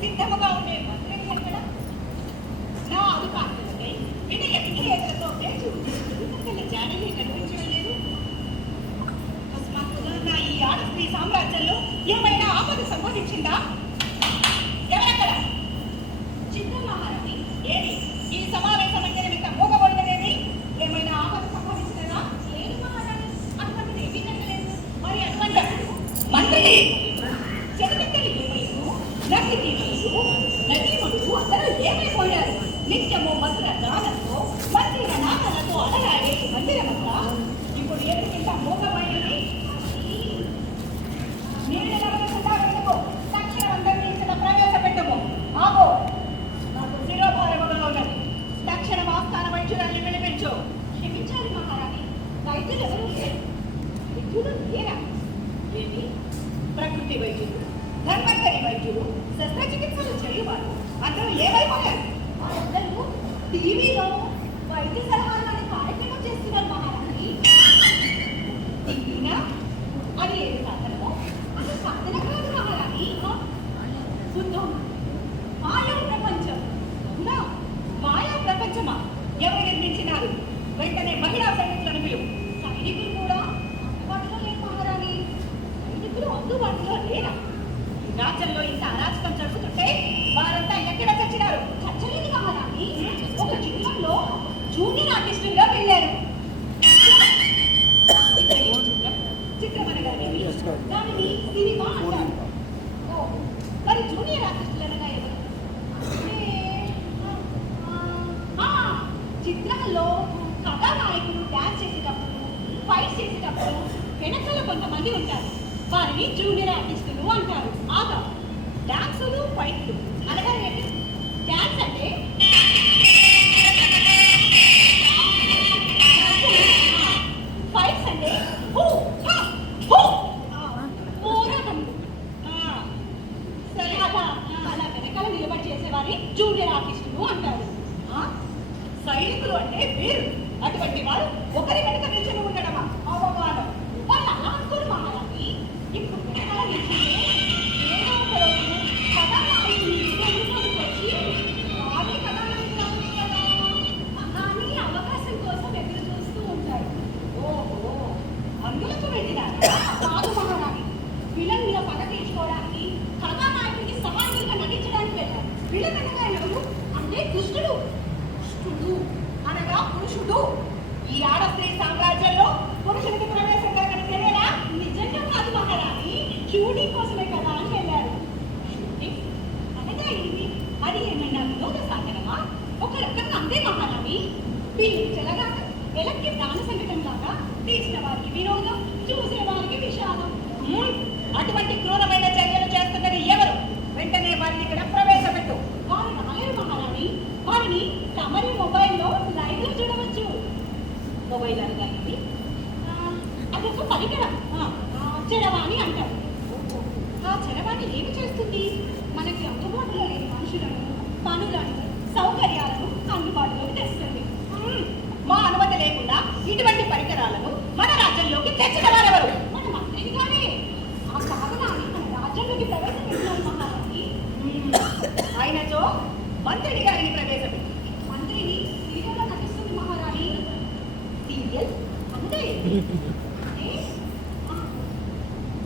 సిద్ధముగా ఉండే మంత్రి ఎక్కడ నా అధికారులకై వినయ విధేయతలతో వేచి ఉండే జాడలే కనిపించడం లేదు. అకస్మాత్తుగా నా ఈ ఆడస్త్రీ సామ్రాజ్యంలో ఏమైనా ఆపద సంభవించిందా? ఎవరక్కడ? చిన్న మహారాణి ఏది ఈ సమావేశం అంటే నిమిత్తం మూగబడినదేమి? ఏమైనా ఆపద సంభవించినదా? లేదు మహారాణి, అటువంటిది ఏమీ జరగలేదు. మరి అటువంటి మంత్రి చెడుతెక్కని ఏమైనా నటికి నటీముడు అందరూ ఏమైపోయారు? నిత్యము మంత్ర గానంతో మంత్రుల నామాలతో అడలాడే మందిరమంతా ఇప్పుడు ఎందుకింత మూగమైనది? నేను నడవకుండా వెళ్ళము, తక్షణమందరినీ ఇక్కడ ప్రవేశపెట్టము. ఆగో, నాకు శిరోభారముగా ఉన్నది. తక్షణం ఆస్థాన వైద్యురాన్ని పిలిపించు. క్షమించాలి మహారాణి, వైద్యులు ఎవరు లేరు. వైద్యులు లేరా? ఏమి? ప్రకృతి వైద్యులు, ధర్మకరి వైద్యులు, శస్త్రచికిత్సలు చేయవారు అందరూ ఏమైపోయారు? అందరూ టీవీలో వైద్య సలహాలు కార్యక్రమం చేస్తున్నారు మహారాణి. అది ఏది సాధనమో అది సాధన కాదు మహారాణి. బుద్ధం మాయా ప్రపంచం. అవునా, మాయా ప్రపంచమా? ఎవరు నిర్మించినారు? వెంటనే మహిళా సైనికులను పిలువు. సైనికులు కూడా అందుబాటులో లేరు మహారాణి. సైనికులు అందుబాటులో లేరా? రాజ్యంలో ఇంత అరాచకం జరుగుతుంటే వారంతా ఎక్కడ చచ్చినారు? చచ్చలేదు మహారాణి. ఒక చిత్రంలో జూనియర్ ఆర్టిస్టులుగా వెళ్ళారు. చిత్రం అనగానేమి? దానిని సినిమా అంటారు. మరి జూనియర్ ఆర్టిస్టులు అనగా ఎవరు? చిత్రంలో కథానాయకులు డాన్స్ చేసేటప్పుడు, ఫైట్ చేసేటప్పుడు వెనకాల కొంతమంది ఉంటారు. వారిని జూనియర్ ఆర్టిస్టులు అంటారు. ఆగా, డాన్సులు ఫైట్లు అనగా ఏంటి? డాన్స్ అంటే ఫైట్స్ అంటే సరే, అలా వెనకాల నిలబడి చేసేవారి జూనియర్ ఆర్టిస్టులు అంటారు. సైనికులు అంటే వీరు. అటువంటి వారు ఒకరి వెనక నిల్చొని ఉండడమా? అవమానం. వాళ్ళు అలా అనుకోరు మహారాణి. ఇప్పుడు వెనకాల నిల్చుంటే ఏదో ఒక రోజు కథానాయకుని వచ్చి వారి కథానాయకులు కదా అని అవకాశం కోసం ఎదురు చూస్తూ ఉంటారు. ఓహో, అందులకు వెళ్ళినారు కాదు మహారాణి. విలన్ మీద పగ తీర్చుకోవడానికి, కథానాయకుడికి సహాయంగా నటించడానికి వెళ్ళారు. విలన్ అనగా ఎవరు? అంటే దుష్టుడు. దుష్టుడు అనగా పురుషుడు. ఈ ఆడస్త్రీ సామ్రాజ్యంలో పురుషుడికి ప్రవేశం కనుక తెలియదా? నిజంగా కాదు మహారాణి, షూటింగ్ కోసమే కదా అని వెళ్ళారు. షూటింగ్ అనగా ఏంటి? అది ఏమైనా వినోద సాధనమా? ఒక రకంగా అంతే మహారాణి. పిల్లికి చెలగాక, వెలక్కి ప్రాణ సంకటం లాగా తీసిన వారికి వినోదం, చూసే వారికి విషాదం. అటువంటి క్రూరమైన చర్యలు చేస్తున్నది ఎవరు? వెంటనే వారిని ఇక్కడ ప్రవేశపెట్టు. వారు రాలేరు మహారాణి. వారిని తమరి మొబైల్లో లైవ్ లో చూడవచ్చు. మొబైల్ అనగా అదొక పరికరం, చరవాణి అంటారు. ఆ చరవాణి ఏమి చేస్తుంది? మనకి అందుబాటులో లేని మనుషులను, పనులను, సౌకర్యాలను అందుబాటులోకి తెస్తుంది. మా అనుమతి లేకుండా ఇటువంటి పరికరాలను మన రాజ్యంలోకి తెచ్చిన వారెవరు? మన మంత్రిని గానే. ఆ సాధనాన్ని మన రాజ్యంలోకి ప్రవేశపెట్టినారు మహారాణి. ఆయనతో మంత్రిని గారిని ప్రవేశపెట్టి మంత్రిని సీరియల్లో నటిస్తుంది మహారాణి. సీరియల్ అంటే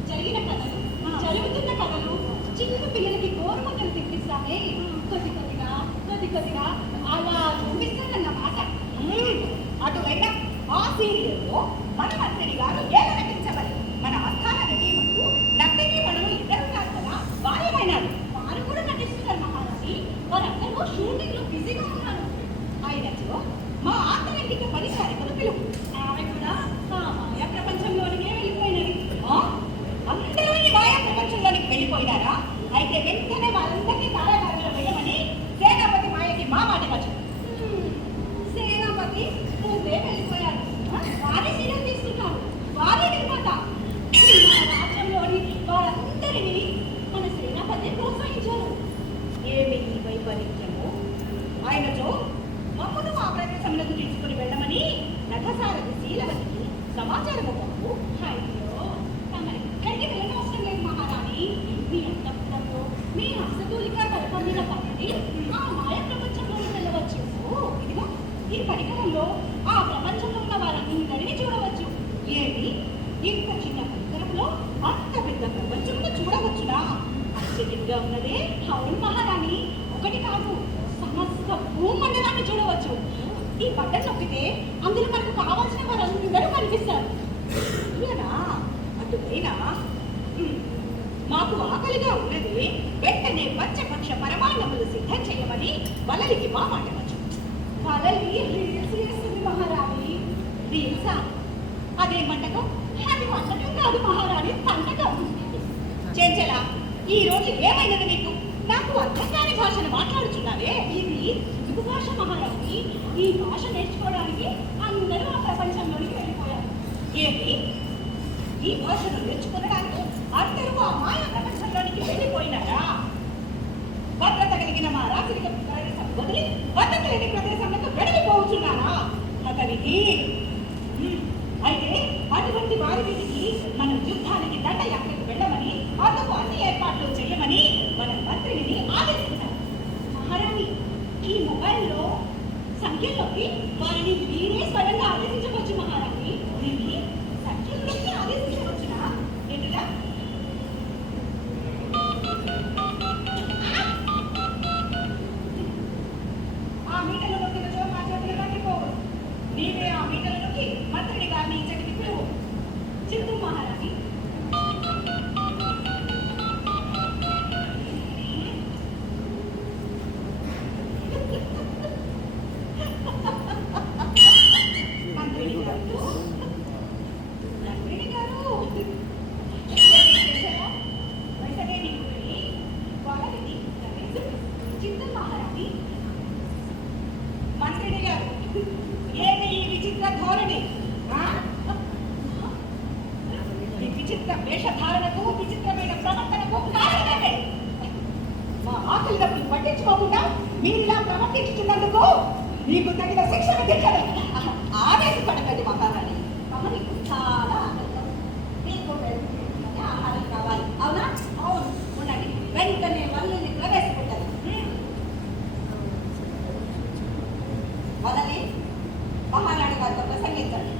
జరిగిన కథలు, జరుగుతున్న కథలు చిన్న పిల్లలకి గోరుముద్దలు తినిపిస్తామే, కొద్ది కొద్దిగా అలా చూపిస్తారన్నమాట. అటువైనా ఆ సీరియల్లో మన మంత్రి గారు ఎలా నటించవాలి? మన ఆస్థాన నటీమణులు, నర్తకీమణులు ఇద్దరు ఉన్నారు కదా, వారేమైనారు? వారు కూడా నటిస్తున్నారు మహారాణి. వారందరూ షూటింగ్ లో బిజీగా ఉన్నారు. ఆయనతో మా ఆంతరంగిక పరిచారికలు పిలుపు. ఆమె కూడా ఆ మాయా ప్రపంచంలోనికే వెళ్ళిపోయినది. అందరూ ఈ మాయా ప్రపంచంలోనికి వెళ్ళిపోయినారా? అయితే వెంటనే వాళ్ళందరినీ కారాగారంలో వెళ్ళమని సేనాపతి మాయకి మా మాట వచ్చు. సేనాపతి నువ్వే వెళ్ళిపోయారు. వారే సీరియల్ తీసుకున్నారు, వారే నిర్మాత. మన రాజ్యంలోని వారందరినీ మన సేనాపతి ప్రోత్సహించారు. ఏమి ఈ వైపరీత్యము? ఆయనతో మమ్మను ఆ ప్రదేశంలోకి తీసుకుని వెళ్ళమని రథసారథి శీలవతికి సమాచారము పంపు. అయ్యో, తమరి ఎక్కడికి వెళ్ళనవసరం లేదు మహారాణి. మీ అంతఃపురంలో మీ హస్తతూలి ఎదురుగా ఉన్నదే అవును మహారాణి, ఒకటి కాదు సమస్త భూమండలాన్ని చూడవచ్చు. ఈ బట్టలు నొక్కితే అందులో మనకు కావాల్సిన వారందరూ కనిపిస్తారు. అటుపైన మాకు ఆకలిగా ఉన్నది, వెంటనే పంచపక్ష పరమాన్నములు సిద్ధం చేయమని వలలికి మా మాట వచ్చు. వలలి రీల్స్ చేస్తుంది మహారాణి. రీల్సా? అదే వంటకం? అది వంటకం కాదు మహారాణి, తంటకం. చెంచల, ఈ రోజు ఏమైనది నీకు? నాకు అర్థం కాని భాషను మాట్లాడుచున్నావే. ఇది తెలుగు భాష మహారాణి. ఈ భాష నేర్చుకోవడానికి అందరూ ఆ ప్రపంచంలోనికి వెళ్ళిపోయారు. ఏంటి? ఈ భాషను నేర్చుకోవడానికి అందరూ ఆ మాయా ప్రపంచంలోనికి వెళ్ళిపోయినారా? భద్రత కలిగిన మా రాత్రిక ప్రదేశం వదిలి భద్రత లేని ప్రదేశంలో వెళ్ళిపోతున్నారా? అతనికి అయితే అటువంటి వారి వీటికి మనం యుద్ధానికి దండయాత్రకు వెళ్ళమని, అందుకు అన్ని ఏర్పాట్లు చేయమని మన మంత్రిని ఆదేశించారు. మహారాణి, ఈ మొబైల్లో సంఖ్యలోకి వారిని మీరే స్వయంగా ఆదేశించవచ్చు మహారాణి. దీన్ని సంఖ్యలోకి ఆదేశించవచ్చునా? ఏంటా? ఆ మీటర్లలోకి మా చేతులు కట్టిపోవు. నీవే ఆ మీటర్లలోకి మంత్రిని గారిని ఇచ్చటికి పిలువు. చిత్తు మహారాణి. వేషధారణకు విచిత్రమైన ప్రవర్తనకు కారణమే. మా ఆకలి డబ్బులు పట్టించుకోకుండా మీరిలా ప్రవర్తించుతున్నందుకు మీకు తగిన శిక్షణ దిక్కడం. ఆవేశపడకండి మహారాణి. మీకు చాలా ఆకలిగా మీకు ఆహారం కావాలి అవునా? అవును, ఉండండి. వెంటనే వల్లుని ప్రవేశపెట్టాలి. వదలి మహారాణి వారితో ప్రసంగించండి.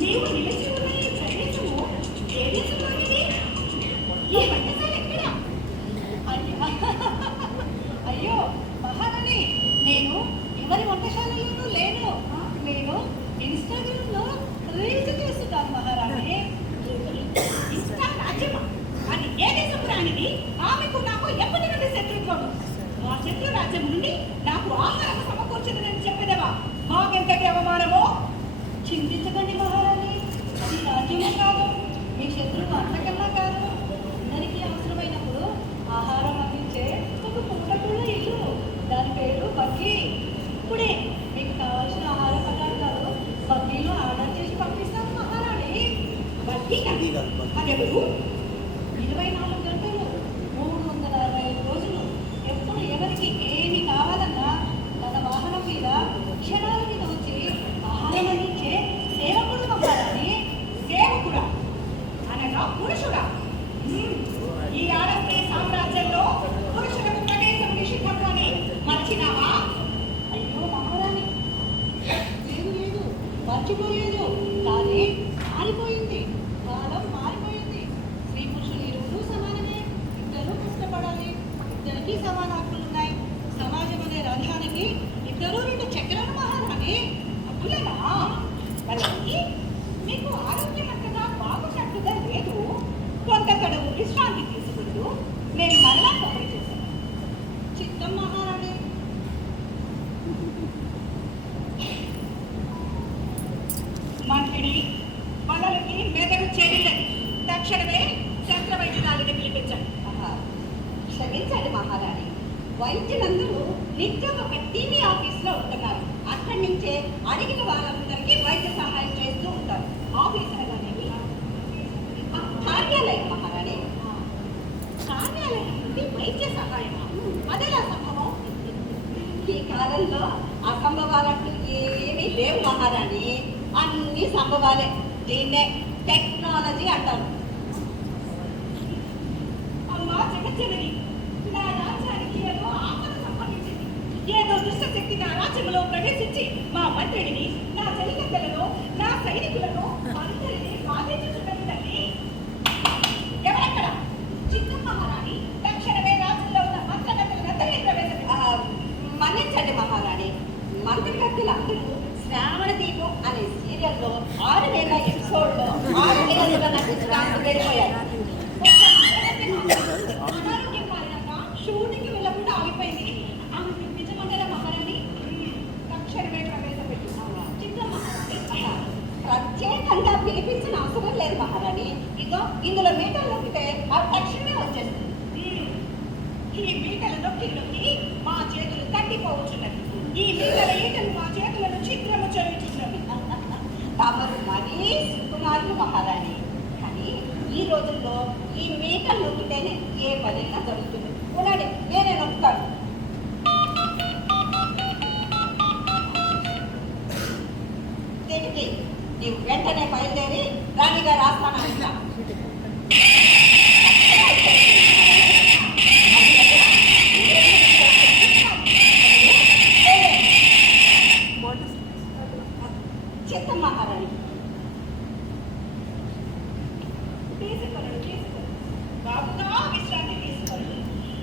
నీవు నిలిచి ఉన్న ఈ ప్రదేశము ఏ దేశంలోనిది? ఈ వంటశాల ఎక్కడ? అయ్యో మహారాణి, నేను ఎవరి వంటశాలలోనూ లేను. నేను ఇన్స్టాగ్రామ్ లో రీల్స్ చేస్తున్నాను మహారాణి. ఇన్స్టా రాజ్యమా? అది ఏ దేశం రానిది? ఆమెకు నాకు ఎప్పటి నుండి శత్రుత్వం. మా శత్రు రాజ్యం నుండి నాకు ఆహారం సమకూర్చదని చెప్పేదేవా? మాకెంతటి అవమానమో! చింతించకండి మహారాణి, అది రాజ్యమే కాదు, మీ శత్రువు అంతకన్నా కాదు. అందరికీ అవసరమైనప్పుడు ఆహారం అందించే ఒక పూటకుళ్ళ ఇల్లు. దాని పేరు బగ్గీ. ఇప్పుడే మీకు కావాల్సిన ఆహార పదార్థాలు బగ్గీలో ఆర్డర్ చేసి పంపిస్తాను మహారాణి. బగ్గీ అదెవరు? 24 గంటలు 365 రోజులు ఎప్పుడు ఎవరికి ఏమి కావాలన్నా తన వాహనం మీద క్షణాల మీద వచ్చి ఆహారం అందించే సేవకుడు మహారాణి. సేవకుడా అనగా పురుషుడా? ఈ ఆడస్త్రీ సామ్రాజ్యంలో పురుషులకు ప్రవేశం నిషిద్ధమని మర్చినావా? అయ్యో మహారాణి, లేదు లేదు, మర్చిపోలేదు. కానీ మారిపోయింది, కాలం మారిపోయింది. స్త్రీ పురుషులు ఇరువురు సమానమే. ఇద్దరు కష్టపడాలి, ఇద్దరికి సమాన హక్కులున్నాయి. సమాజం అనే రథానికి ఇద్దరు 2 చక్రాలు మహారాణి. అప్పులేనా? మరి మీకు ఆరోగ్యం అంతగా బాగున్నట్టుగా లేదు. కొంత గడువు విశ్రాంతి తీసుకుంటూ నేను మరలా కబురు చేశాను. చిత్తం మహారాణి. మంత్రిని వలలకి మెదడు చెడిలేదు. తక్షణమే శస్త్ర వైద్యురాలిని పిలిపించండి. క్షమించండి మహారాణి, వైద్యులందరూ నిత్యం ఒక టీవీ ఆఫీస్లో ఉంటున్నారు. అక్కడి నుంచే అడిగిన వాళ్ళందరికీ వైద్య సహాయం చేస్తూ ఉంటారు. ఆఫీస్ అనగానేవి కార్యాలయం మహారాణి. కార్యాలయం నుండి వైద్య సహాయం అదేలా సంభవం? ఈ కాలంలో అసంభవాలంటూ ఏమీ లేవు మహారాణి, అన్ని సంభవాలే. దీన్నే టెక్నాలజీ అంటారు. అమ్మా జగజ్జనని, నా రాజ్యానికి ఏదో ఆపద సంభవించింది. ఏదో దుష్టశక్తి నా రాజ్యంలో ప్రవేశించి మా మంత్రిని, నా చెలికత్తెలను, నా సైనికులను అందరినీ బాధించుతున్నది తల్లి. ఎవరక్కడ? చిన్న మహారాణి తక్షణమే రాజ్యంలో ఉన్న మంత్రగతులందరినీ మన్నించండి మహారాణి. మంత్రగతులందరూ శ్రావణ దీపం అనే సీరియల్లో 6 వేల ఎపిసోడ్లో 6 నెలలుగా నటించడానికి వెళ్ళిపోయారు. అనారోగ్యం కారణంగా షూటింగ్ వెళ్ళకుండా ఆగిపోయింది. ఆమెకు నిజమంటారా మహారాణి? తక్షణమే ప్రవేశపెట్టు. చిన్న మహారాణి ప్రత్యేకంగా పిలిపించిన అవసరం లేదు మహారాణి. ఇదో ఇందులో మీటర్లు నొక్కితే ఆ తక్షణమే వచ్చేస్తుంది. ఈ మీటల నొక్కి నొక్కి మా చేతులు తగ్గిపోవచ్చున్నవి. ఈ మీటల ఈటలు మా చేతులను చిత్రము చేయుచున్నవి. తమరు మరీ సుకుమారులు మహారాణి. కానీ ఈ రోజుల్లో ఈ మీటర్లు నొక్కితేనే ఏ పనైనా జరుగుతుంది. ఉన్నాడు, నేనే నొక్కుతాను. దీనికి నీవు వెంటనే బయలుదేరి రాణిగారు ఆస్థానానికి చిత్తం మహారాణి. తీసుకోండి. బాబుగా విశ్రాంతి తీసుకోండి.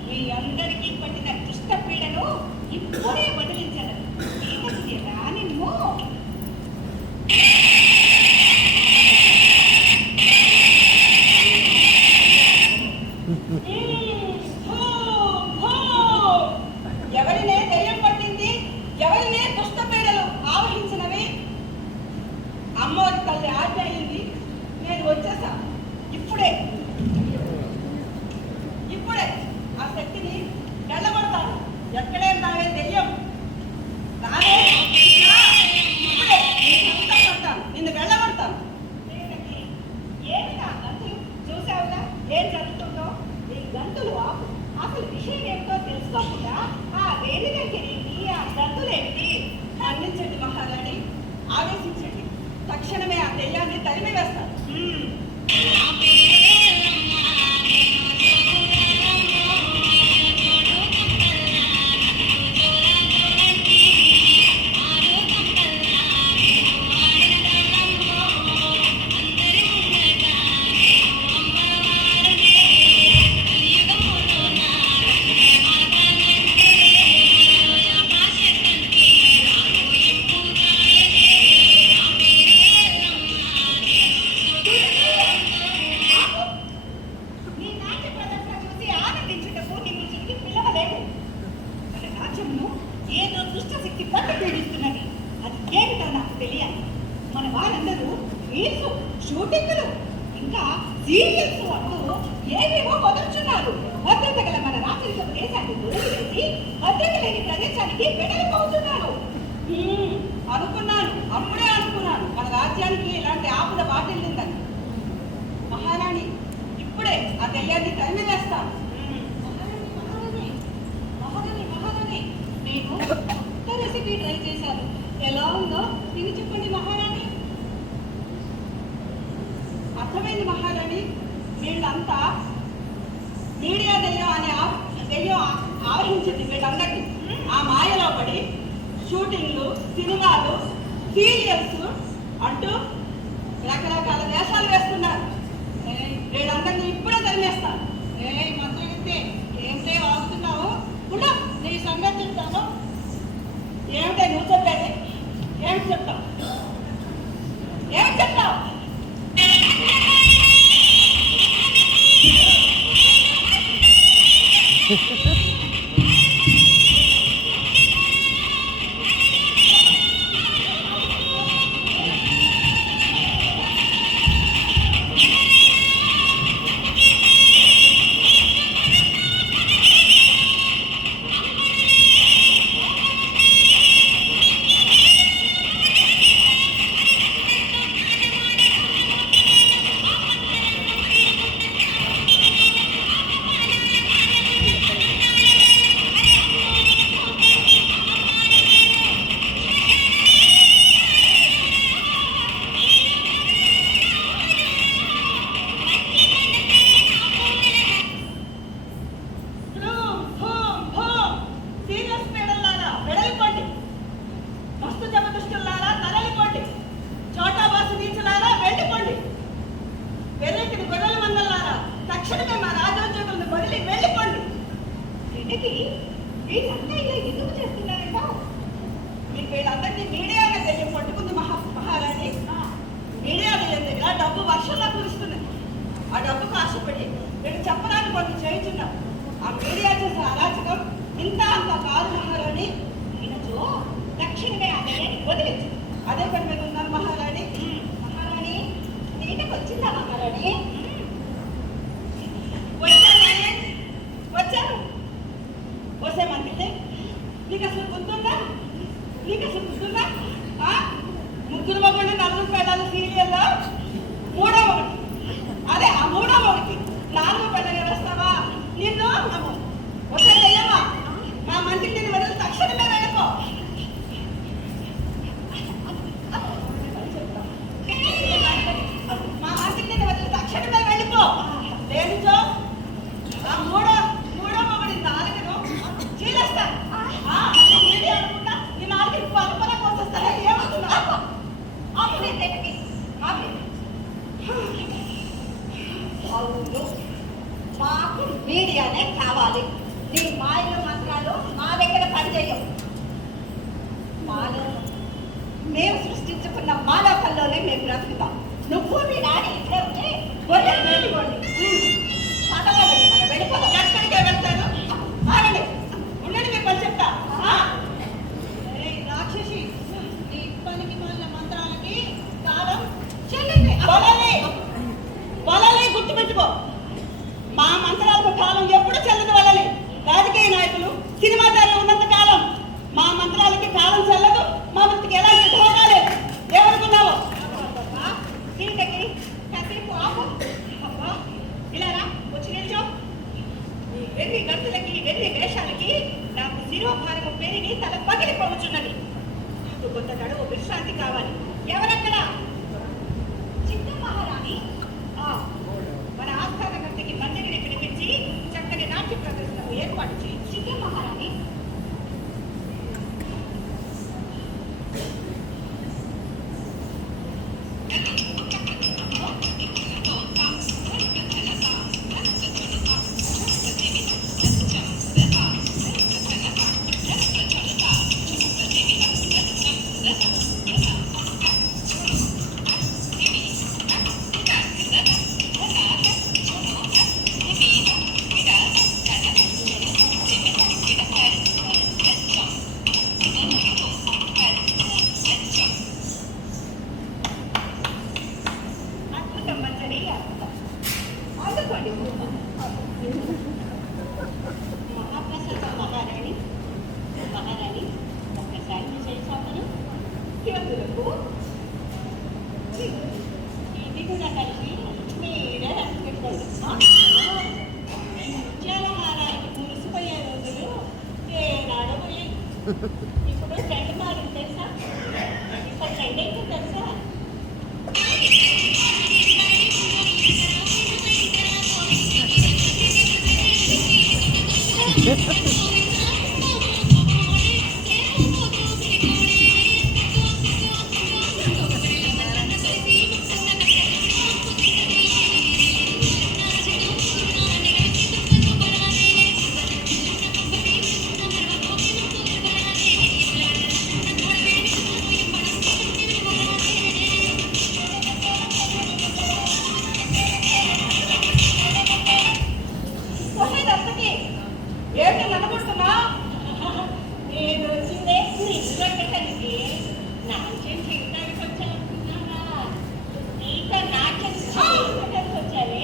మీ అందరికీ పట్టిన దుష్ట పీడను ఇప్పుడే వదిలించారు. నిన్ను ఎవరినే దయ్యం పట్టింది, ఎవరినే దుష్ట పీడలు ఆవహించినవి అమ్మవారి తల్లి ఆజ్ఞ అయింది. నేను వచ్చేసా. ఇప్పుడే ఆ శక్తిని వెళ్ళగొడతాను. ఎక్కడే నావే దెయ్యం నానే ఇప్పుడే పడతాను, నిన్ను వెళ్ళగొడతాను. ఏమి నా గంతులు చూసావుగా ఏం జరుగుతుందో? ఈ గంతులు ఆపు. అసలు విషయం ఏమిటో తెలుసుకోకుండా ఆ వేడి దగ్గరికి ఆ గంతులేమిటి? ఖండించండి మహారాణి, ఆదేశించండి. తక్షణమే ఆ దెయ్యాన్ని తరిమి వేస్తాను. మన వారందరూ రీల్స్, షూటింగ్లు, ఇంకా సీరియల్స్ అంటూ ఏవేవో వదులుచున్నారు. భద్రత గల మన రాచరిక ప్రదేశాన్ని వదిలివేసి భద్రత లేని ప్రదేశానికి వెడలిపోతున్నారు. అప్పుడే అనుకున్నాను మన రాజ్యానికి ఇలాంటి ఆపద వాటిల్లిందని. మహారాణి, ఇప్పుడే ఆ దెయ్యాన్ని తరిమి వేస్తాను. నేను కొత్త రెసిపీ ట్రై చేశాను. ఎలా ఉందో మీరు చెప్పండి మహారాణి. అర్థమైంది మహారాణి. వీళ్ళంతా మీడియా దెయ్యం ఆవహించింది వీళ్ళందరినీ. ఆ మాయలో పడి షూటింగ్లు, సినిమాలు, సీరియల్స్ అంటూ రకరకాల వేషాలు వేస్తున్నారు. వీళ్ళందరినీ ఇప్పుడే తరిమేస్తాను. మంత్రి ఏంటే ఆగుతున్నావు? కూడా నీ సంగతి చెప్తాను. ఏమిటే నువ్వు చెప్పేది? ఏమిటి చెప్తావు? ఏమిటి చెప్తావు? ఇంతకీ వీళ్ళంతా ఇలా ఎందుకు చేస్తున్నారంట? మీకు వీళ్ళందరినీ మీడియాలో దెయ్యం పట్టుకుంది మహారాణి. మీడియా దెయ్యం దగ్గర డబ్బు వర్షంలో కురుస్తుంది. ఆ డబ్బుకు ఆశపడి వీళ్ళు చెప్పడానికి కొన్ని చేయించున్నాం. ఆ మీడియా చేసే అరాచకం ఇంత అంత కాదు మహారాణి. ఈయనతో తక్షణమే ఆ దయ్యాన్ని వదిలించు. అదే పని మీద ఉన్నారు మహారాణి. మహారాణి నీటికి వచ్చిందా మహారాణి? వచ్చాను. వస్తే మంత్రితే నీకు అసలు గుర్తుందా? ముగ్గురు మగండి నలుగురు పేదాలు సీరియల్లో మూడో ఒకటి, అదే ఆ మూడో ఒకటి 4వ పెద్దగా వేస్తావా నిన్ను? వచ్చేయ్యమ్మా, మా మంత్రిని వదిలి తక్షణమే వెళ్ళిపో. మా మంత్రిని వదిలి తక్షణమే వెళ్ళిపో. దేనితో? ఆ మూడో ఒకటి 4ను చీలేస్తాను. ఏంటి అనుకుంటా ఈ 4కి పరపరా కోసేస్తారా? ఏమవుతున్నా? అవును, మాకు మీడియానే కావాలి. నీ మాయలు మంత్రాలు మా దగ్గర పనిచేయవు. మాలో మేము సృష్టించుకున్న మాలోకంలోనే మేము బ్రతుకుతాం. నువ్వు మీ నాని ఇక్కడే ఉంటే గొర్రెలు వెళ్ళిపోండి. పదవాళ్ళని మనం వెళ్ళిపోతాం. ఎక్కడికే వెళ్తాను? ఆగండి, ఉండండి, మీకు పని చెప్తా. రాక్షసి, నీ పనికి మాలిన మంత్రాలకి కాలం చెల్లింది. వలలి గుర్తుపెట్టుకో, మా మంత్రాలకు కాలం ఎప్పుడు చెల్లదు. వలలి రాజకీయ నాయకులు సినిమా దారిలో ఉన్నంత కాలం మా మంత్రాలకి కాలం చెల్లదు. మా వృత్తికి ఎలాంటి ధోకా లేదు. ఏమనుకున్నావు? సీతకి కాసేపు ఆపు. అబ్బా, ఇలా రా, వచ్చి నిల్చో. ఈ వెర్రి గంతులకి వెర్రి వేషాలకి నాకు శిరోభారము పెరిగి తల పగిలిపోవచ్చున్నది. నాకు కొంత గడువు విశ్రాంతి కావాలి. ఎవరక్కడ? చిన్న మహారాణి. మన ఆస్థాన గంటకి మందిరిని పిలిపించి చక్కని నాట్య ప్రదర్శనకు ఏర్పాటు చేయి. చిన్న మహారాణి. అద్భుతం మంజరి, అద్భుతం. అందుకోండి. మహాప్రసాదం మహారాణి. మహారాణి ఒక్కసారి చేసాను. ఎందుకు? ఇది కూడా కలిసి మీరే అనుకుంటారు. జలహారానికి మురిసిపోయే రోజులు ఏనాడు పోయి. ఇప్పుడు ట్రెండ్ మారింది తెలుసా? ఇప్పుడు ట్రెండ్ అయితే తెలుసా? ఏంటి నడబడుతున్నా? నేను వచ్చిందే నిలబెట్టడానికి. నాట్యం చేయడానికి వచ్చానుకున్నానా? నీతో నాట్యం చేయడానికి వచ్చానే.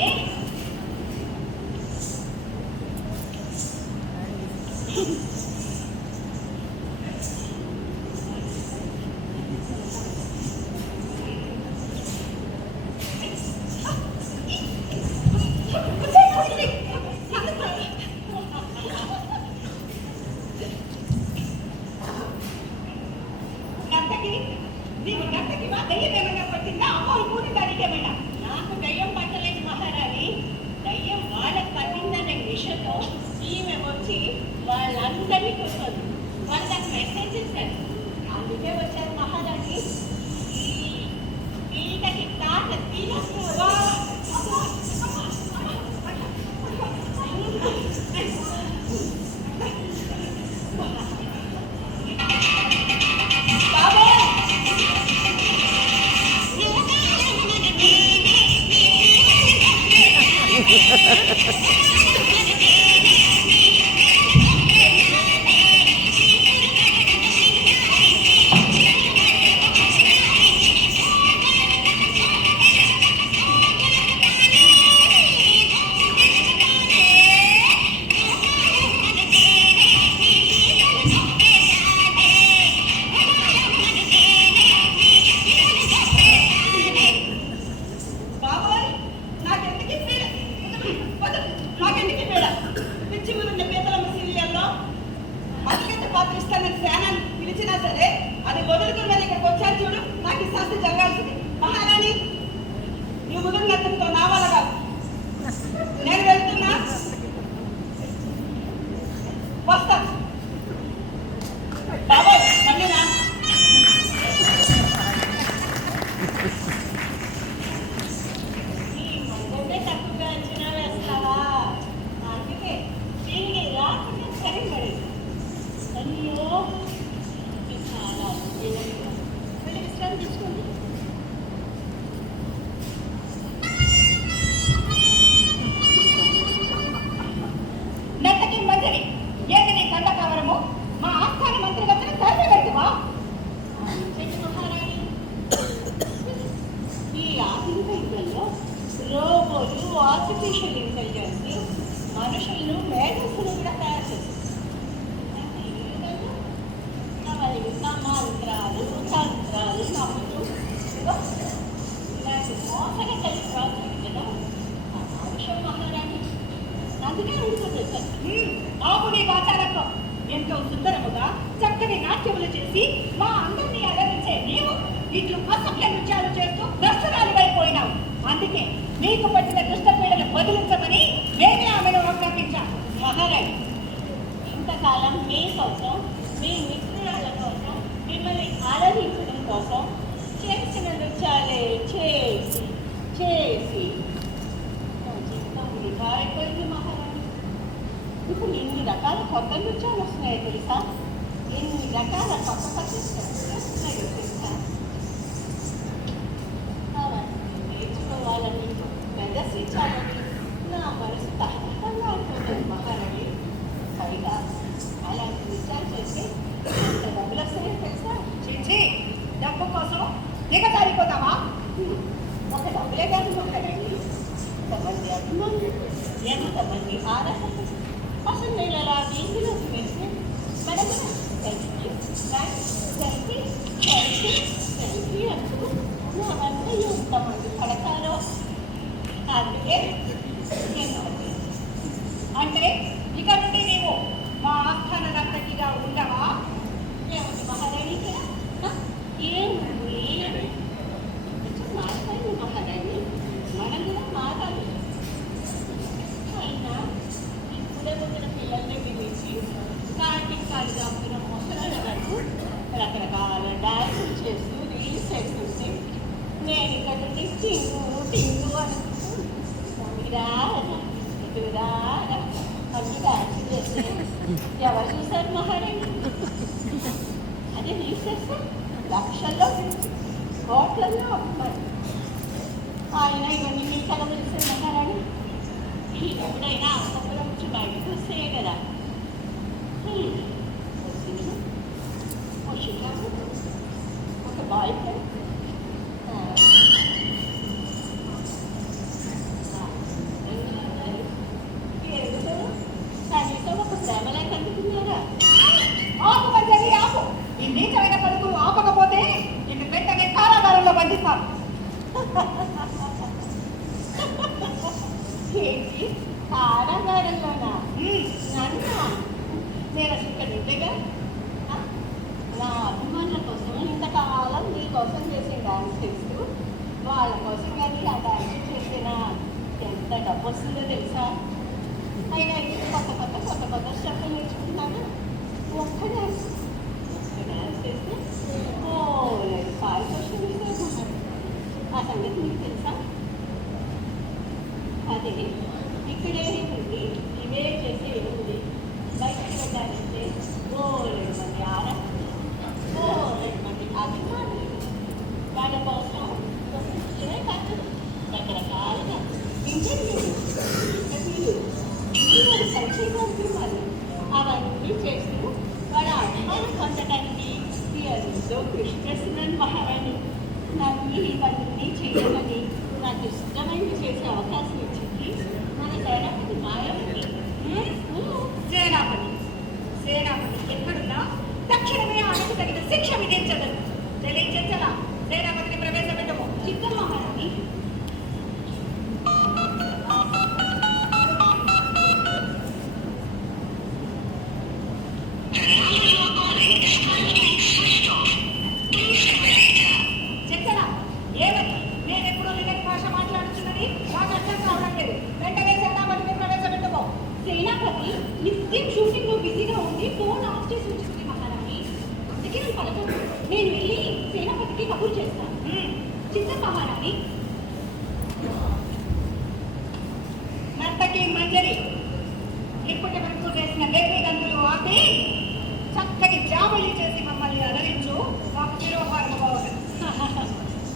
నీకు గంటకి మా దయ్యం ఏమైనా పట్టిందా? అమ్మోరు కూడి దానికి ఏమైనా? నాకు దయ్యం పట్టలేదు మహారాణి. దయ్యం వాళ్ళకి పట్టిందనే విషయంలో ఈమె వచ్చి వాళ్ళందరినీ కూర్చోదు. వాళ్ళు నాకు మెసేజ్ ఇస్తారు. అందుకే వచ్చారు మహారాణి. వీళ్ళకి తాట తీసుకో. అర్ధరాత్రి సేనాన్ని పిలిచినా సరే అది వదులుకుని ఇక్కడికి వచ్చాను చూడు. నాకు ఈ శాస్త్రి జరగాల్సింది. మహారాణి, ఈ ఉదర్నతంతో నా వల్ల కాదు. నేను వెళ్తున్నా, వస్తాను. బాబోయ్, మళ్ళీ నా ఈ మందమే తక్కువగా అంచనా వేస్తావా? అందుకే దీనికి రాకుండా సరిపడేది. అయ్యో, ఇది చాలా వినయంగా. వెళ్ళి విశ్రాంతి తీసుకోండి. నెట్టకి మంజరి ఏంటి నీ కండకావరము? మా ఆస్థాన మంత్రి వచ్చిన తరలి పెడతావా? చెట్టు మహారాణి, ఈ ఆధునిక యుగంలో రోబోలు, ఆర్టిఫిషియల్ ఇంటెలిజెన్స్ మనుషులను మేధస్సును కూడా తయారు చేస్తుంది. ఈ యుగంలో మంత్రాలు, తంత్రాలు నమ్ముతూ ఇదిగో ఇలాంటి మోసగా కలిసి రావచ్చు కదా ఆ విషయం మహారాణి. అందుకే ఉంటుంది సార్. ఆపు నీ వాచారంతో. ఎంతో సుందరముగా చక్కని నాట్యములు చేసి మా అందరినీ అలరించే నీవు ఇట్లు అసభ్య నృత్యాలు చేస్తూ దర్శనాలుగైపోయినావు. అందుకే నీకు పట్టిన దుష్టపీడలు వదిలించమని నేనే ఆమెను ఆజ్ఞాపించాను. మహారాణి, ఇంతకాలం మీ కోసం, మీ మిత్రుల కోసం, మిమ్మల్ని ఆరాధించడం కోసం చేసిన నృత్యాలే చేసి చేసి నా జీవితం వృధా అయిపోయింది మహారాణి. ఇప్పుడు ఎన్ని రకాల కొత్త నృత్యాలు వస్తున్నాయో తెలుసా? ఎన్ని రకాల కొత్త పద్ధతులు వస్తున్నాయో తెలుసా? అవన్నీ నేర్చుకోవాలని, ప్రదర్శించాలని నా మనసు తహతహగా ఉంటుంది మహారాణి. పైగా అలాంటి నృత్యాలు చేస్తే ఎంత డబ్బులు వస్తాయో తెలుసా? చిచ్చి, డబ్బు కోసం దిగజారిపోతావా? ఒక డబ్బులే కాదు మహారాణి, ఎంతమంది అభిమానులు, ఎంతమంది ఆరాధకులు అసలు నేను అలా వీధిలోకి వెళ్తే మనకు సెల్ఫీ సెల్ఫీ సెల్ఫీ సెల్ఫీ అంటూ నా వద్ద ఎంతమంది పడతారో. అందుకే నేను అంటే ఇక నుండి నీవు మా ఆస్థాన నర్తకిగా ఉండవా? ఏమిటి మహారాణి ఇక్కడ? ఏముంది? మాట్లాడి మహారాణి, మనం కూడా మారాలి. అయినా ఇప్పుడే పుట్టిన పిల్లల్ని పిలిచి కాళ్ళు దాపుతున్న మొసళ్ళ వరకు రకరకాల డాన్సులు చేస్తూ రీల్స్ చేస్తుంటే నేను ఇక్కడ నుండి టింగు టింగు అనుకుంటూ ఇటురా అన్ని డాన్స్ చేస్తే ఎవరు చూశారు మహారాణి? అదే రీల్స్ చేస్తే లక్షల్లో కోట్లలో అమ్మాయి. ఆయన ఇవన్నీ మీ కథ తెలిసే మహారాణి. ఎప్పుడైనా అమ్మల నుంచి బయటకు వస్తే కదా ఒక బాయ్ ఫ్రెండ్ కనీసం ఒక ప్రేమలా కలుగుతున్నారా? ఆపు మంజరి, ఆపు. ఈ నీచమైన పలుకులు ఆపకపోతే నిన్ను వెంటనే కారాగారంలో బంధిస్తాను. ఏంటి కారాగారంలోనా? నన్నా? నేను అసలు ఇక్కడ ఉండేగా. నా అభిమానుల కోసం ఇంతకాలం నీ కోసం చేసే డాన్స్ చేస్తూ వాళ్ళ కోసం కానీ ఆ డాన్స్ చేసిన ఎంత డబ్బు వస్తుందో తెలుసా? అయినా ఇది కొత్త స్టెప్ నేర్చుకుంటాను. ఒక్క డాన్స్ చేస్తే లేదు పారితోషికం ఇస్తారు. ఆ సంగతి మీకు తెలుసా? అదే ఇక్కడే ఉండి ఇవే చేసే ఉంది. బయటకు వెళ్ళాలంటే రెండు మంది ఆరాధకులు, రెండు మంది అభిమానులు. వాళ్ళ కోసం ఇవే కాదు, రకరకాలుగా ఇంటర్వ్యూలు సంక్షేమాలు అవన్నీ చేస్తూ వాళ్ళ అభిమానం పొందడానికి ఎంతో కృషి చేస్తున్నాను మహారాణి. నాకు ఇవన్నీ చేయమని, నాకు ఇష్టమైనది చేసే అవకాశం ఇచ్చింది మన సేనాపతి మాయావతి. సేనాపతి ఎక్కడున్నా తక్షణమే ఆమెకు తగిన శిక్ష విధించగలరు. తెలియచెంచలా సేనాపతిని ప్రవేశపెట్టము. చిత్తం మహారాణి. పలకదు. నేను వెళ్ళి సేనాపతికి కబురు చేస్తాను. చిత్త మహారాణి. నర్తకి మంజరి ఇప్పటి వరకు చేసిన వేరే గంతులు ఆపి చక్కటి జాబలి చేసి మమ్మల్ని అలరించు. మాకు శిరోభారం కావాలి.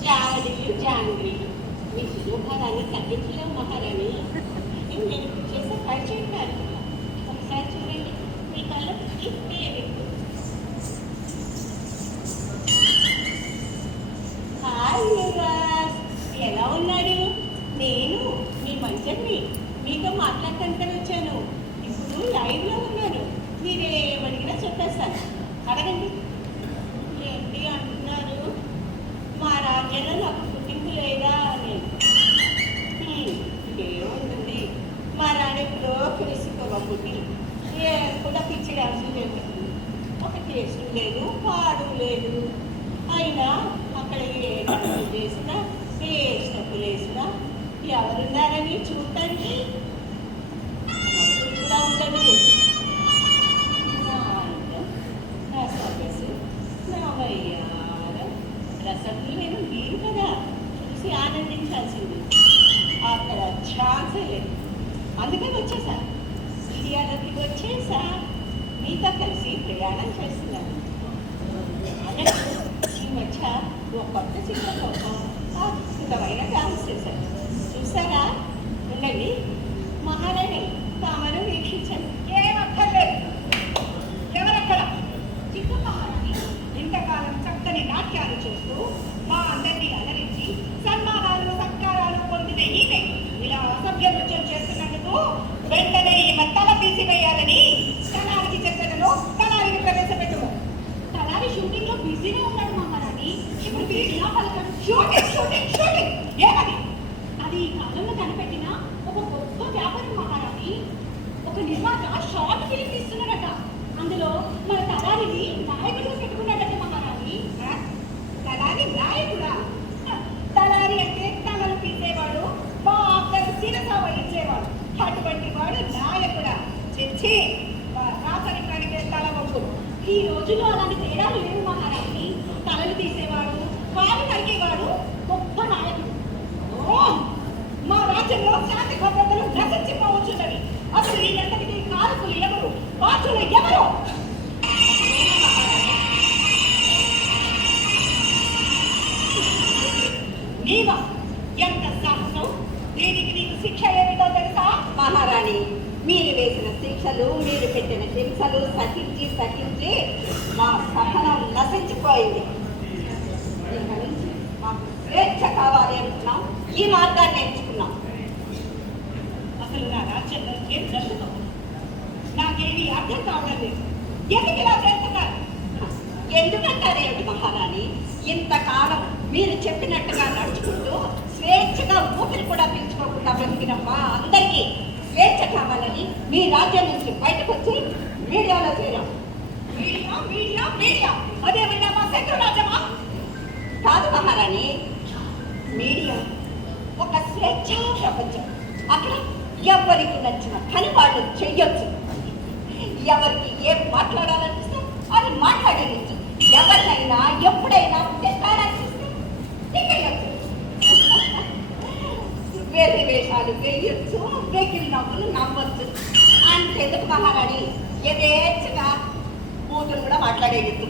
జావళిలు జాంగ్రీలు మీ శిరోభారాన్ని తగ్గించలేవు మహారాణి. నేను చేసే పరిచయం కాదు. ఒకసారి చూడండి, మీ కళ్ళ ఇప్పుడే హాయ్ యువరాజ్, ఎలా ఉన్నాడు? నేను మీ మంజరిని మీతో మాట్లాడటానికి వచ్చాను. ఇప్పుడు లైవ్లో ఉన్నాను. మీరేమడిగినా చెప్పేస్తాను, అడగండి. ఏంటి అంటున్నారు? మా రాజ్యంలో నాకు పుట్టింపు లేదా అని. ఏముంటుంది, మా రాణిలో క్రిసుకోవ పుట్టి కూడా పిచ్చి డాన్సులు చేస్తుంది. ఒక టేస్ట్ లేదు, పాడు లేదు. అయినా అక్కడ ఏ డాన్సులు చేసినా, ఏ స్టెప్పులు వేసినా ఎవరున్నారని చూడటానికి కూడా ఉండదు. నా అందం, నా సొగసు, నా వయ్యారం, రసగులు నేను మీరు కదా చూసి ఆనందించాల్సింది. అక్కడ ఛాన్సే లేదు. అందుకని వచ్చేసా, ఇండియాలోకి వచ్చేసా. మీతో కలిసి ప్రయాణం చేస్తున్నాను. ఈ మధ్య ఒక కొత్త సినిమా కోసం అద్భుతమైన డాన్స్ చేశాను. చూసారా? ఉండండి, మహారాణి తామను వీక్షించండి. ఏమక్కర్లేదు. ఎవరక్కడ? చిత్త మహారాణి. ఇంతకాలం చక్కని నాట్యాలు చేస్తూ మా అందరినీ అలరించి సన్మానాలు సత్కారాలు పొందిన ఈమె ఇలా అసభ్య నృత్యం చేస్తున్నందుకు వెంటనే ఈమె తల తీసివేయాలని తలారికి చెప్పను. తలారికి ప్రవేశపెట్టుము. తలారి షూటింగ్ లో బిజీగా ఉన్నాడు మహారాణి. ఇప్పుడు వీడిలా పలకడు. షూటింగ్ షూటింగ్ షూటింగ్ ఏమది? అది ఈ కాలంలో కనిపెట్టిన ఒక గొప్ప వ్యాపారం మహారాణి. ఒక నిర్మాత షార్ట్ ఫిలిం తీస్తున్నాడట. అందులో మన తలారిని నాయకుడిగా పెట్టుకున్నాడట మహారాణి. తలారి నాయకుడా? తలారి అంటే తలలు తీసేవాడు, మా అక్కలు శిరస వహించేవాడు. అటువంటి వాడు నాయకుడా? చిచ్చి, రాసరికానికే తల వంపుడు. ఈ రోజుల్లో అలాంటి తేడాలు లేవు మహారాణి. తలలు తీసేవాడు, కాలు నరికేవాడు గొప్ప నాయకుడు. ఓ, మా రాజ్యంలో శాంతి భద్రతలు నశించిపోవచ్చున్నవి. అసలు ఈ ఎంతటికి కారకులు ఎవరు? బాధ్యులు ఎవరు? నీవా? ఎంత సాహసం! దీనికి నీకు శిక్ష ఏమిటో తెలుసా? మహారాణి, మీరు వేసిన శిక్షలు, మీరు పెట్టిన హింసలు సహించి సహించి మా సహనం నశించిపోయింది. ఇక నుంచి మాకు స్వేచ్ఛ కావాలి అనుకున్నాం, ఈ మార్గాన్ని ఎంచుకున్నాం. అసలు నా రాజ్యంలో ఏం జరుగుతుంది? నాకేమీ అర్థం కావడం లేదు. ఎందుకు ఇలా చేస్తున్నారు? ఎందుకంటారేమిటి మహారాణి? ఇంతకాలం మీరు చెప్పినట్టుగా నడుచుకుంటూ స్వేచ్ఛగా ఊపిరి కూడా పీల్చుకోకుండా బ్రతికిన మా అందరికీ స్వేచ్ఛ కావాలని మీ రాజ్యం నుంచి బయటకు వచ్చి మీడియాలో చేరాం. మీడియా మీడియా మీడియా అదేమైనా మా శత్రు రాజ్యమా? కాదు మహారాణి, మీడియా ఒక స్వేచ్ఛా ప్రపంచం. అక్కడ ఎవరికి నచ్చిన పని వాళ్ళు చెయ్యొచ్చు. ఎవరికి ఏం మాట్లాడాలనిపిస్తే అది మాట్లాడేయచ్చు. ఎవరినైనా ఎప్పుడైనా తిట్టాలనిపిస్తే తిట్టేయచ్చు. వేరే వేషాలు వేయొచ్చు, వెకిలి నవ్వులు నవ్వచ్చు. అంతెందుకు మహారాణి, యథేచ్ఛగా కూతురు కూడా మాట్లాడేయచ్చు.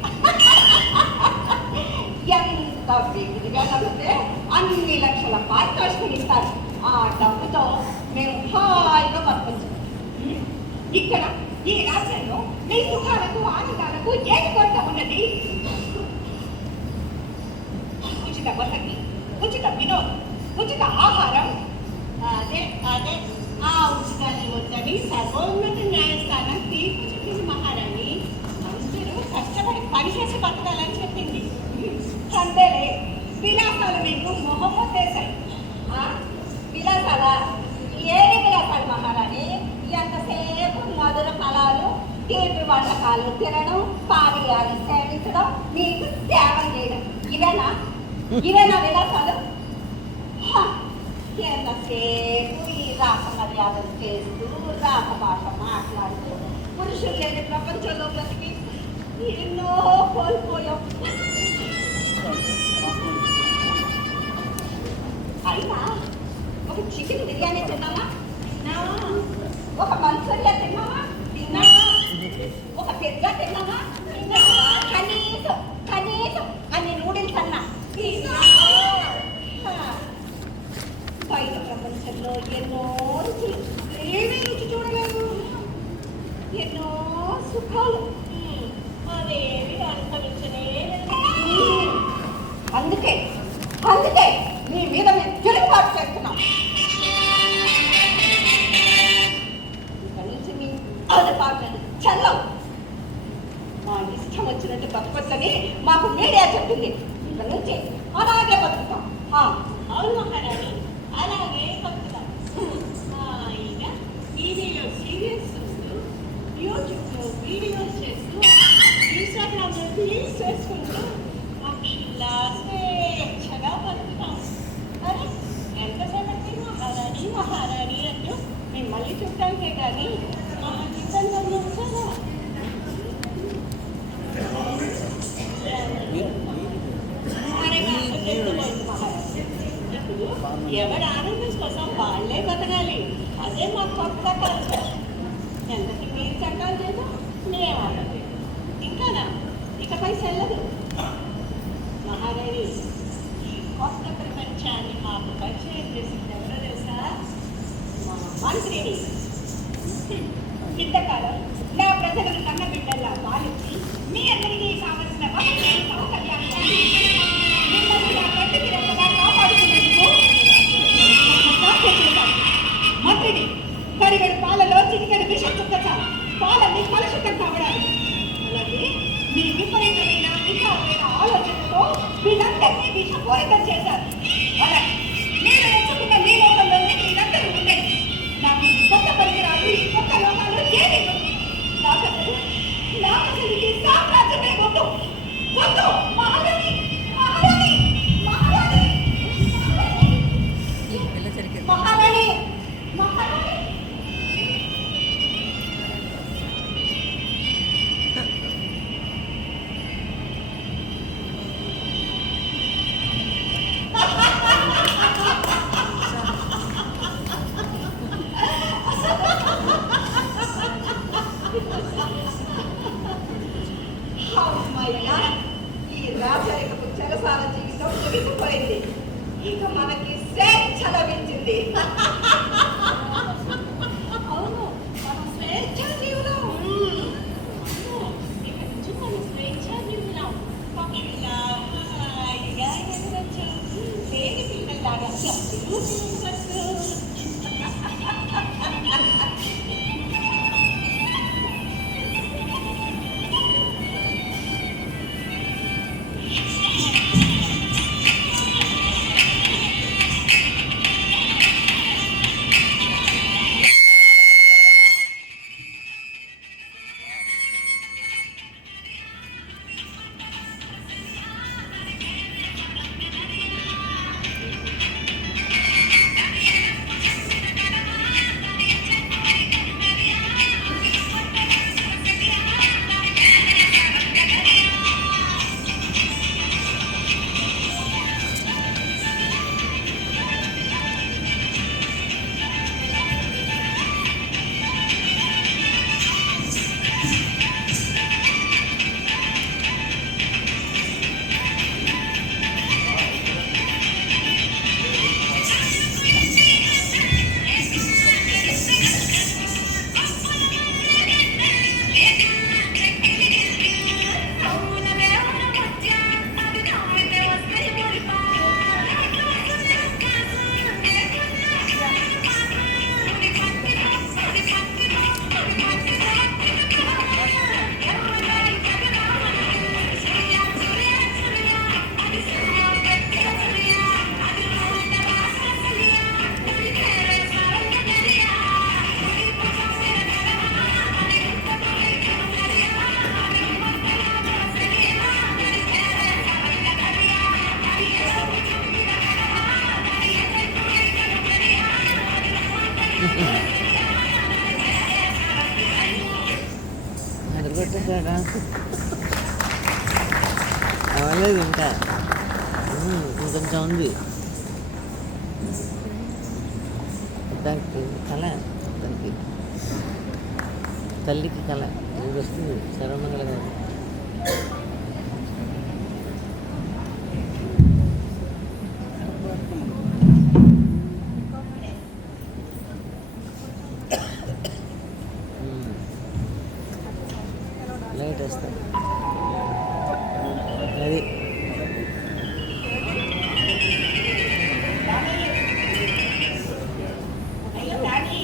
ఎంత వెకిలిగా నవ్వితే అన్ని లక్షల పారితోషికం ఇస్తారు. ఆ డబ్బుతో మేము హాయిగా బతకచ్చు. ఇక్కడ ఈ రాజ్యంలో మీ సుఖాలకు ఆనందాలకు ఏమి కొరత ఉన్నది? ఉచిత వసతి, ఉచిత వినోదం, ఉచిత ఆహారం. అదే అదే ఆ ఉచితాన్ని వద్దని సర్వోన్నత న్యాయస్థానం తీర్పు చెప్పింది మహారాణి. అందరూ కష్టపడి పనిచేసి బతకాలని చెప్పింది. అంతేలే, విలాసాలు మీకు మొహం వచ్చేసాయి. విలాసాల ఏమి విలాసాలు మహారాణి? ఎంతసేపు మధుర ఫలాలు, తీపి వంటకాలు తినడం, పానీయాలు సేవించడం, మీకు సేవం చేయడం, ఇవేనా విలాసాలు? ఎంతసేపు ఈ రాస మర్యాదలు చేస్తూ, రాస భాష మాట్లాడుతూ, పురుషులు లేని ప్రపంచంలో బ్రతికి ఎన్నో కోల్పోయాం. అయినా ఒక చికెన్ బిర్యానీ తిన్నావా? తిన్నావా? ఒక మంచూరియా తిన్నావా? తిన్నావా? ఒక పిజ్జా తిన్నావా? తిన్నావా? కనీసం కనీసం అన్ని నూడిల్స్ అన్నా తిన్నావా? బయట ప్రపంచంలో ఎన్నో రుచులు, ఏమీ రుచి చూడలేదు. ఎన్నో సుఖాలు, అవేవి అనుభవించనే అందుకే అందుకే మీ మీద మేము తిరుగుబాటు చేస్తున్నాం. ఇక్కడి నుంచి మీ ఆడపాటలు చల్లవు. మా ఇష్టం వచ్చినట్టు బతకొచ్చని మాకు మీడియా చెప్తుంది. ఇక్కడి నుంచి అలాగే బతుకుతాం. అవును మహారాణి, అలాగే బతుకుతాం. ఆయన టీవీలో సీరియల్స్ చూస్తూ, యూట్యూబ్లో వీడియోస్ చేస్తూ, ఇన్స్టాగ్రామ్లో రీల్స్ చేసుకుంటూ పక్షుల్లా స్వేచ్ఛగా బతుకుతాం. అరే ఎంతసేపటి మహారాణి మహారాణి అంటూ మిమ్మల్ని చూడటానికే కానీ మా జీవితంలో వచ్చారా? ఎవరి ఆనందం కోసం వాళ్ళే బతకాలి. అదే మా కొత్త కల్చర్. ఎంతకి మీరు చట్టాలు లేదు, మేము ఆడలేదు. ఇంకానా ఇకపై సెల్లదు. మహారాణి, ఈ కొత్త ప్రపంచాన్ని మాకు పరిచయం చేసింది ఎవరో తెలుసా? మా మంత్రిని. ఇంతకాలం నా ప్రజలను కన్న బిడ్డల్లా పాలించి మీ అందరికీ కావలసిన సౌకర్యాన్ని మంత్రిని కరిగడు పాలలో చిటికెడు విషం చుక్కచాలు పాలన్నీ కలుషితం కావడానికి. అలాగే మీ విపరీతమైన వికారమైన ఆలోచనతో వీళ్ళందరినీ విషపూరితం చేశారు. అలా నేను ఎంచుకున్న మీ లోకంలోనే మీరందరూ ఉండండి. నాకు ఈ కొత్త పరికరాలు, ఈ కొత్త లోకాలు ఏమి నాకసలు ఈ సామ్రాజ్యమే వద్దు. వద్దు మహారాణి, మహారాణి, మహారాణి, మహారాణి, మహారాణి. అమ్మయ్యా, ఈ రాజరికపు చెరసాల జీవితం ముగిసిపోయింది. ఇక మనకి స్వేచ్ఛ లభించింది. అవును, మనం స్వేచ్ఛా జీవులం. ఇక నుంచి మనం స్వేచ్ఛా జీవులం. పక్షుల్లా హాయిగా ఎగరొచ్చు. లేని పిల్లల్లాగా గంతులు తిరగవచ్చు. Ada అవ్వలేదు ఇంకా. ఇంకొంచెం ఉంది. దానికి కళ, దానికి తల్లికి కళ ఇది వస్తుంది శరవమంగళ గారు. లైట్ వస్తా అది అయ్యో రాణి,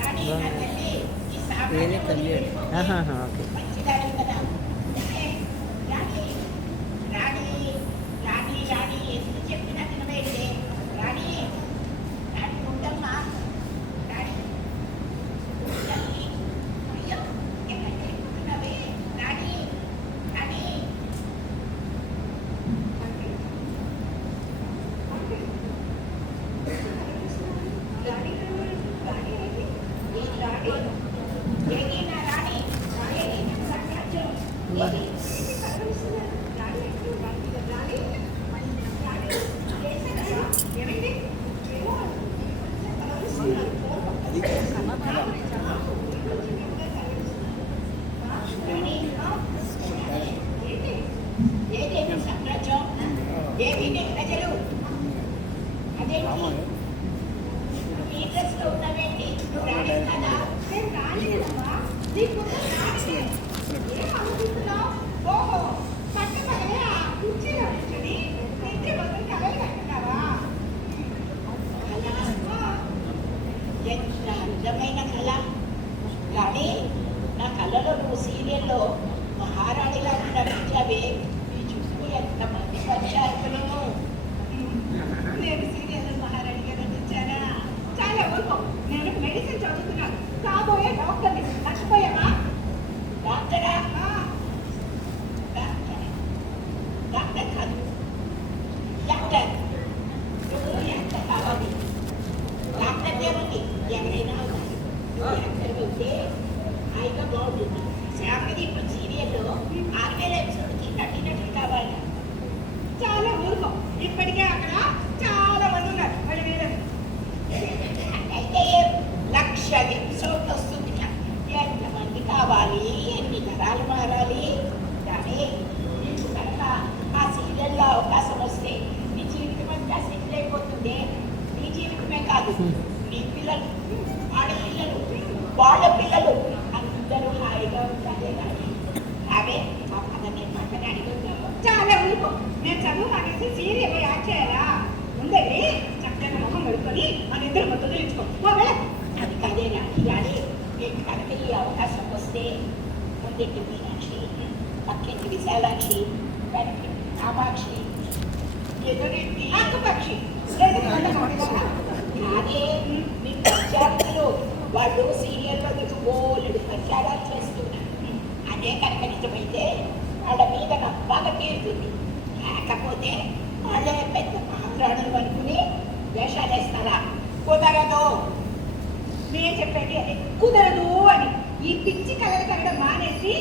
రాణి నా తల్లి, ఈ ఏనే సామాన్య తల్లి. ఓకే. మంచిదాని కదా. రాణి, రాణి, రాణి, రాణి, ఎందుకు చెప్పినా తినవేంటి? రాణి, రాణి ఉండమ్మా. రాణి, తల్లి, అయ్యో, ఎక్కడికి వెళ్ళిపోతున్నావే? రాణి, రాణి. రాణి, రాణి ఏంటి? ఏ రాణి? ఏది నా రాణి? ఏది నా సామ్రాజ్యం? ఏది? ఏది కనిపిస్తున్నారు? రాణి ఎక్కడ? రాణి, రాణి, చేశారా? ఏమైంది? ఏమో కనిపిస్తున్నారు. రాణి, ఏంటి? ఏది నీ సామ్రాజ్యం? ఏది నీ ప్రజలు? అదేంటి? ఈ డ్రెస్లో ఉన్నావేంటి? నువ్వు రాణి కదా? నేను రాణి కదమ్మా. నీకు రాణి. ఏం అనుకుంటున్నావు? ఓహో, పక్కపక్కనే ఆ కుర్చీలో కూర్చొని నిద్ర మొత్తం కలలు కట్టున్నావా? కళ? ఎంత అందమైన కళ. రాణి, నా కళలో నువ్వు సీరియల్లో మహారాణిలా నటించావే. నీ చూసుకుని ఎంతమంది వచ్చారు. నేను సీరియల్లో మహారాణిగా నటించానా? చాలా ఊరుకో. నేను మెడిసిన్ చదువుతున్నాను. కాబోయే డాక్టర్ని మర్చిపోయావా? డాక్టరా? డాక్టర్, డాక్టర్ కాదు, డాక్టర్. నువ్వు డాక్టర్ కావాలి. డాక్టర్ దేవుడి ఎవరైనా అవుతారు. నువ్వు డాక్టర్ అవుతే హాయిగా బాగుంటుంది. శ్రావణి ఇప్పుడు సీరియల్లో 6,000 ఎపిసోడ్కి నటినట్లు కావాలి. చాలా ఊరుకో. ఇప్పటికే అక్కడ చాలా మంది ఉన్నారు. మళ్ళీ వేరే అయితే 1,00,000 ఎపిసోడ్ వస్తుంది. ఎంతమంది కావాలి? ఎన్ని తరాలు మారాలి? కానీ నీకు కనుక ఆ సీరియల్లో అవకాశం వస్తే నీ జీవితం అంతా సెటిల్ అయిపోతుంది. నీ జీవితమే కాదు, నీ పిల్లలు, ఆడపిల్లలు, వాళ్ళ పిల్లలు అందరూ హాయిగా ఉంటారే. కానీ అవే మా పదని పక్కన అడుగుతాము. చాలా ఊరుకో. నేను చదువు మానేసి సీరియల్ యాడ్ చేయాలా? ఉందండి చక్కగా ముఖం కడుక్కొని మన ఇద్దరు మొత్తం తెలుసుకో. అది కాదే రాణి. రాణి, నీకు కనుక ఈ అవకాశం వస్తే ముందెట్టి మీనాక్షి, పక్కింటి విశాలాక్షి, వెనక్కి కామాక్షి, ఎదురింటి ఆకుపక్షి, అదే నీ ప్రత్యర్థులు. వాళ్ళు సీరియల్లో నీకు బోలెడు ప్రచారాలు చేస్తున్నారు. అదే కనుక నిజమైతే వాళ్ళ మీద నమ్మకం తీరుతుంది. లేకపోతే వాళ్ళే పెద్ద మహారాణులు అనుకుని వేషాలు వేస్తారా? కుదరదు. నేను చెప్పేది అది కుదరదు అని. ఈ పిచ్చి కలలు కలగడం మానేసి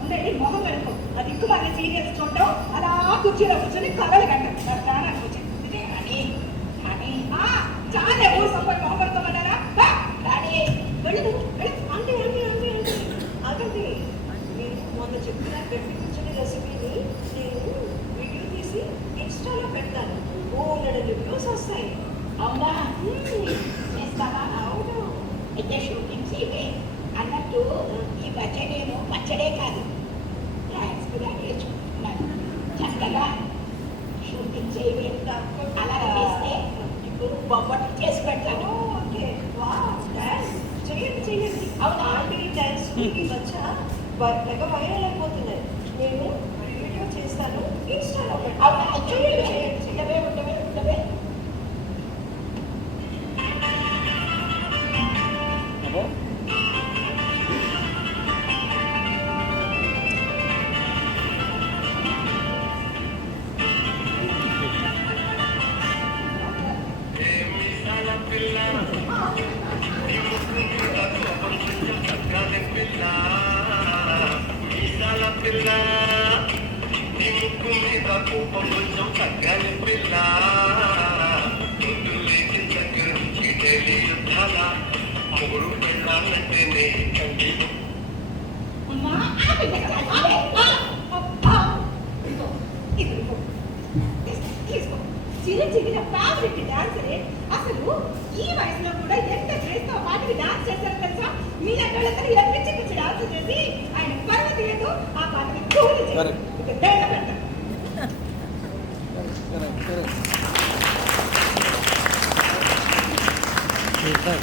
ఉండండి మొహం కడుకో. అది ఎక్కువ మన సీరియల్స్ చూడటం, అలా కుర్చీలో కూర్చొని కలలు కంటారు. నా ప్రాణానికి వచ్చింది అని. కానీ చాలా ఊరు సంపద మొహం కడుకోమన్నారా? కానీ వెళ్ళదు. అంటే అంటే అంటే అంటే అదండి. నేను మొన్న చెప్పిన గట్టి కూర్చొని రెసిపీని నేను వీడియో తీసి ఇన్స్టాలో పెడతాను. ఓల్డ్ రివ్యూస్ వస్తాయి. అమ్మా, చేస్తావా? అవును. అయితే షూటింగ్ ఇవే అన్నట్టు ఈ మధ్య నేను పచ్చడే కాదు డ్యాన్స్ కూడా నేర్చుకుంటున్నాను. చక్కగా షూటింగ్ చేయవే. అలా చేస్తే ఇప్పుడు బొబ్బట్లు చేసి పెడతాను. ఓకే, వావ్, డాన్స్ చేయండి చేయండి. అవునా? ఆల్రెడీ డాన్స్ ఈ మధ్య తెగ వైరల్ అయిపోతున్నాయి. నేను వీడియో చేస్తాను, ఇన్స్టాలో అవునా? పెడతాను. చేయండి చేయండి చేయండి. ఉండవే ఉండవే ఉండవే. పిల్ల మీద కోపం కొంచెం తగ్గాలి పిల్ల పొద్దున్న లేచిన దగ్గర నుంచి డైలీ యుద్ధాల మూడు పెళ్ళాలంటేనే కంటి అమ్మా ఆపే కదా అబ్బా ఇదిగో ఇదిగో తీసుకో చిరంజీవి నా ఫేవరెట్ డాన్సరే అసలు ఈ వయసులో కూడా ఎంత చేస్తా వాటికి డాన్స్ చేస్తారు తెలుసా మీ అక్కడంతా ఇలా పిచ్చి పిచ్చి డాన్స్ చేసి ఆయన పర్వతి లేదు ఆ పాటకి కూలి దండ పెడతారు సూపర్.